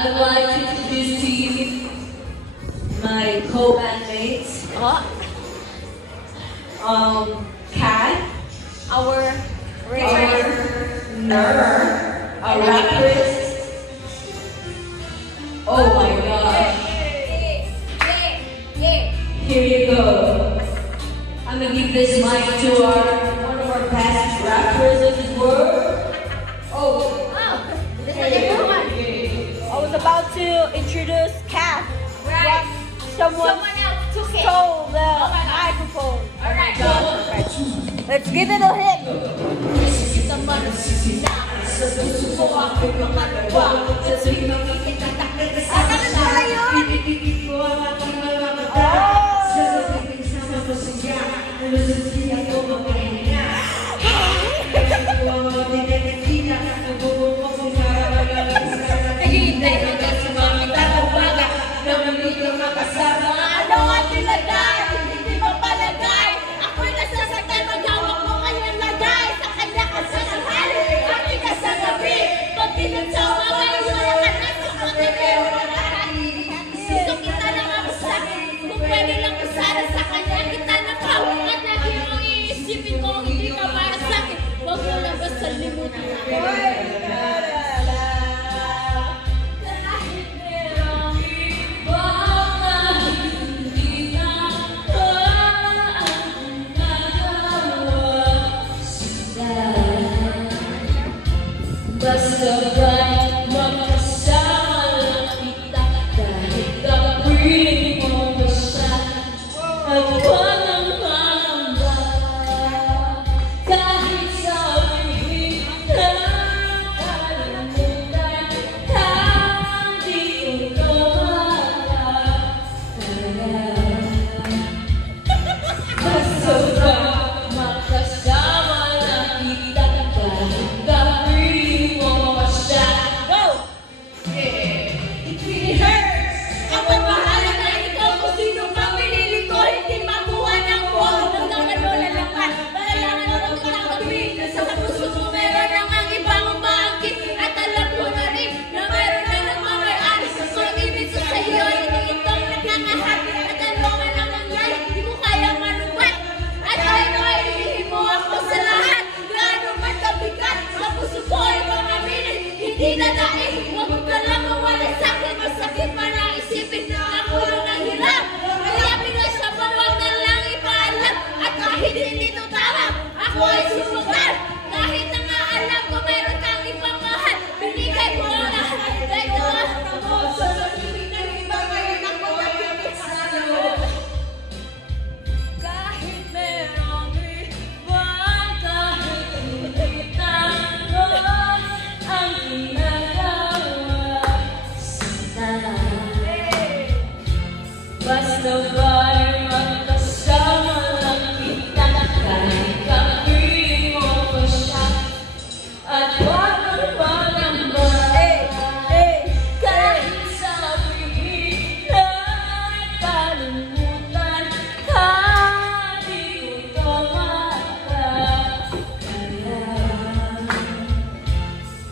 I'd like to introduce to you my co-bandmates. Kat, our nerd, our rapperist. Oh my gosh. Here you go. I'm gonna give this mic to one of our best rappers of the world. I was about to introduce Kat. Right. Someone else took it. Stole the microphone. Oh my god. Let's give it a hit. Yeah. dinadais. Huwag ka lang mawala sa'kin, masakit para isipin na ako lang nahirap. Kaya bigla siya bawag na lang ipaalam. At kahit hindi ito tama, ako ay sumugal. Kahit na nga alam ko mayroon kang ibang mahal, binigay ko ang lahat. Dahil mo sa sabihin ng iba ngayon ako ay sa'yo. Kahit merong ibang, kahit hindi tango ang ginagawa sana. Basta ba'y magkasama lang kita, kahit kapiling mo pa siya, at wag kang pangamba. Kahit sabihin na kalimutan ka, di ko makakaya.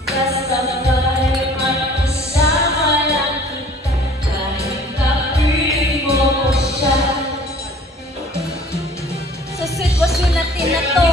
Basta ba'y magkasama lang kita, kahit kapiling mo pa siya. Sa sitwasyon natin na to,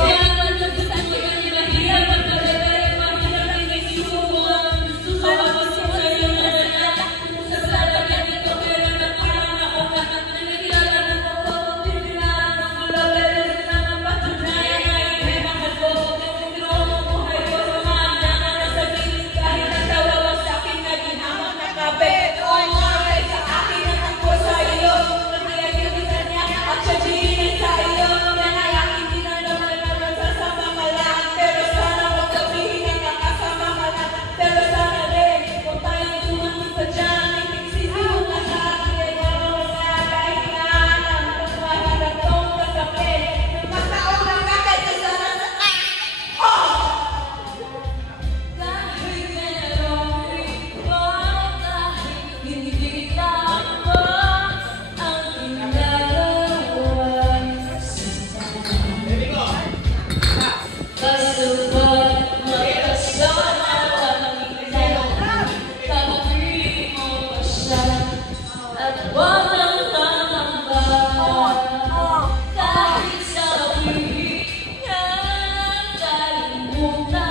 kahit sabihin na kalimutan